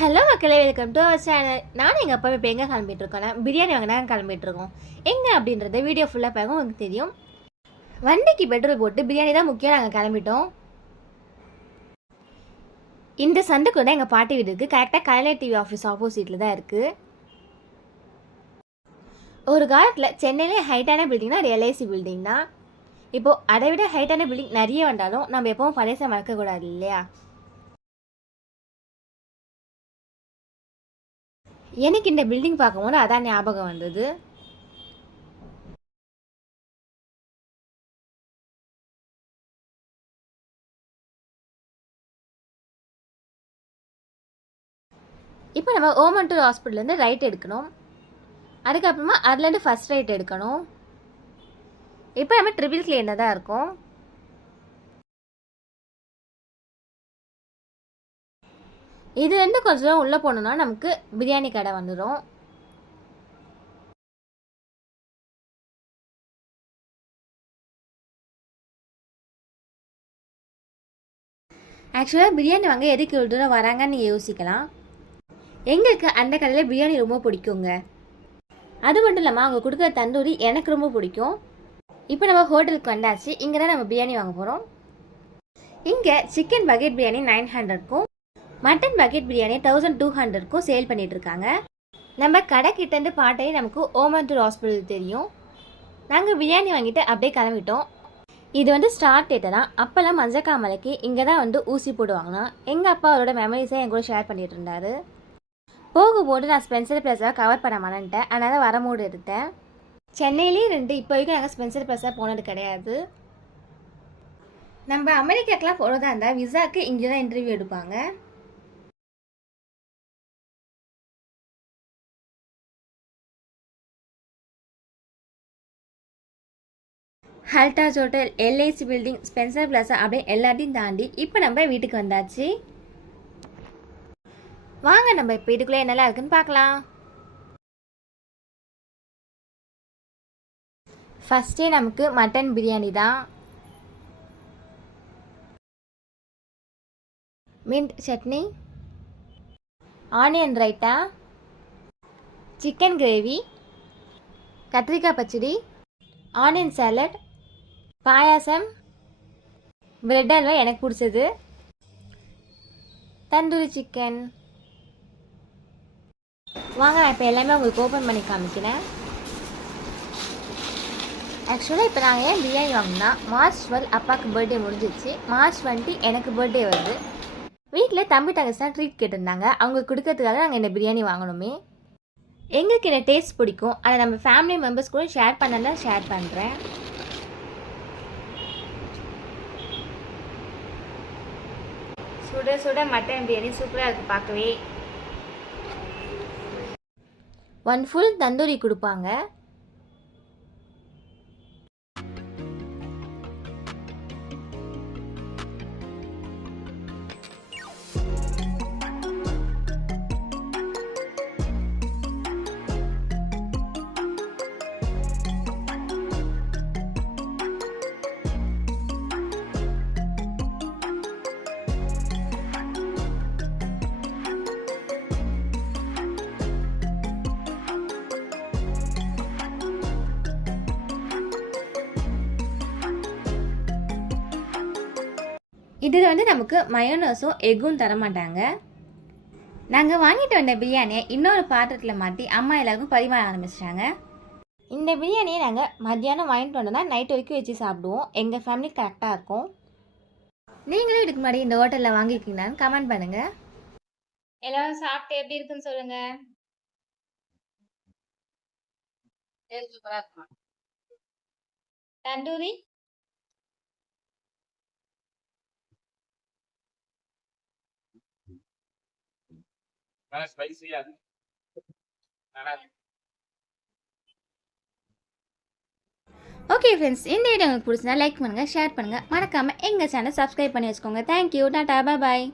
Hello மக்களே, welcome to our channel. நானும் எங்கள் அப்பா இப்போ எங்கே கிளம்பிட்டுருக்கோன்னா பிரியாணி வாங்க நாங்கள் கிளம்பிட்டுருக்கோம். எங்கே அப்படின்றத வீடியோ ஃபுல்லாக பார்க்க உங்களுக்கு தெரியும். வண்டிக்கு பெட்ரோல் போட்டு பிரியாணி தான் முக்கியம். நாங்கள் கிளம்பிட்டோம். இந்த சந்துக்குள்ள எங்கள் பாட்டி வீடு இருக்குது. கரெக்டாக கலைஞர் டிவி ஆஃபீஸ் ஆப்போசிட்டில் தான் இருக்குது. ஒரு காலத்தில் சென்னையிலே ஹைட்டான பில்டிங்னா ஒரு எல்ஐசி பில்டிங் தான். இப்போது அதை விட ஹைட்டான பில்டிங் நிறைய வந்தாலும் நம்ம எப்பவும் பழசை மறக்கக்கூடாது இல்லையா? எனக்கு இந்த பில்டிங் பார்க்கும்போது அதான் ஞாபகம் வந்தது. இப்போ நம்ம ஓமன்டூர் ஹாஸ்பிட்டல்லேருந்து ரைட் எடுக்கணும். அதுக்கப்புறமா அதுலேருந்து ஃபஸ்ட் ரைட் எடுக்கணும். இப்போ நம்ம ட்ரிபிள் கிளேனில் தான் இருக்கோம். இதுலேருந்து கொஞ்சம் தூரம் உள்ளே போனோம்னா நமக்கு பிரியாணி கடை வந்துடும். ஆக்சுவலாக பிரியாணி வாங்க எதுக்கு இவ்வளோ தூரம் வராங்கன்னு நீங்கள் யோசிக்கலாம். எங்களுக்கு அந்த கடையில் பிரியாணி ரொம்ப பிடிக்குங்க. அது மட்டும் இல்லாமல் அவங்க கொடுக்குற தந்தூரி எனக்கு ரொம்ப பிடிக்கும். இப்போ நம்ம ஹோட்டலுக்கு வந்தாச்சு. இங்கே தான் நம்ம பிரியாணி வாங்க போகிறோம். இங்கே சிக்கன் பக்கெட் பிரியாணி 900க்கும் மட்டன் பக்கெட் பிரியாணி 1200க்கும் சேல் பண்ணிகிட்ருக்காங்க. நம்ம கடை கிட்டேருந்து பாட்டையே நமக்கு ஓமன்டூர் ஹாஸ்பிட்டல் தெரியும். நாங்கள் பிரியாணி வாங்கிட்டு அப்படியே கிளம்பிட்டோம். இது வந்து ஸ்டார்ட் டேட்டு தான். அப்போல்லாம் மஞ்சக்காமலைக்கு இங்கே தான் வந்து ஊசி போடுவாங்கன்னா எங்கள் அப்பா அவரோட மெமரிஸை என் கூட ஷேர் பண்ணிகிட்டு இருந்தார். போகும்போது நான் ஸ்பென்சர் பிளஸாக கவர் பண்ண மாட்டேன்ட்டேன். அதனால் வரமூடு எடுத்தேன். சென்னையிலேயே 2 இப்போ வரைக்கும் நாங்கள் ஸ்பென்சர் பிளஸாக போனது கிடையாது. நம்ம அமெரிக்காக்கெலாம் போகிறதா இருந்தால் விசாவுக்கு இங்கே தான் இன்டர்வியூ எடுப்பாங்க. ஹல்டாஸ் hotel, LIC building, Spencer plaza அப்படியே எல்லாத்தையும் தாண்டி இப்போ நம்ம வீட்டுக்கு வந்தாச்சு. வாங்க நம்ம இப்போ இதுக்குள்ளே என்னெல்லாம் இருக்குன்னு பார்க்கலாம். ஃபஸ்ட்டே நமக்கு மட்டன் பிரியாணி தான். மின்ட் சட்னி, ஆனியன் ரைட்டா, சிக்கன் கிரேவி, கத்திரிக்காய் பச்சடி, ஆனியன் சாலட், பாயாசம், பிரெட் அல்வா எனக்கு பிடிச்சது, தந்தூரி சிக்கன். வாங்க நான் இப்போ எல்லாமே உங்களுக்கு ஓப்பன் பண்ணி காமிக்கிறேன். ஆக்சுவலாக இப்போ நாங்கள் ஏன் பிரியாணி வாங்கினா, மார்ச் 12 அப்பாவுக்கு பர்த்டே முடிஞ்சிச்சு. மார்ச் 20 எனக்கு பர்த்டே வருது. வீட்டில் தம்பி தங்கச்சி தான் ட்ரீட் கேட்டிருந்தாங்க. அவங்க கொடுக்கறதுக்காக நாங்கள் இந்த பிரியாணி வாங்கணுமே. எங்களுக்கு என்ன டேஸ்ட் பிடிக்கும், அதை நம்ம ஃபேமிலி மெம்பர்ஸ் கூட ஷேர் பண்ணதான் ஷேர் பண்ணுறேன். சுட சுட மட்டன் பிரியாணி சூப்பராக இருக்குது பார்க்கவே. 1 ஃபுல் தந்தூரி கொடுப்பாங்க. இதில் வந்து நமக்கு மயோனஸும் எக்கும் தரமாட்டாங்க. நாங்கள் வாங்கிட்டு வந்த பிரியாணியை இன்னொரு பாத்திரத்தில் மாற்றி அம்மா எல்லாருக்கும் பரிமாற ஆரம்பிச்சிட்டாங்க. இந்த பிரியாணியை நாங்கள் மத்தியானம் வாங்கிட்டு வந்தோம்னா நைட் வரைக்கும் வச்சு சாப்பிடுவோம். எங்கள் ஃபேமிலி கரெக்டாக இருக்கும். நீங்களும் இதுக்கு முன்னாடி இந்த ஹோட்டலில் வாங்கியிருக்கீங்களான்னு கமெண்ட் பண்ணுங்கள். எல்லாரும் சாப்பிட்டு எப்படி இருக்குன்னு சொல்லுங்கள். தந்தூரி ஸ்பைசியா. ஓகே ஃப்ரெண்ட்ஸ், இந்த வீடியோ உங்களுக்கு பிடிச்சிருந்தா லைக் பண்ணுங்கள், ஷேர் பண்ணுங்கள், மறக்காமல் எங்கள் சேனல் சப்ஸ்கிரைப் பண்ணி வச்சுக்கோங்க. தேங்க்யூ, டாடா, பாய்.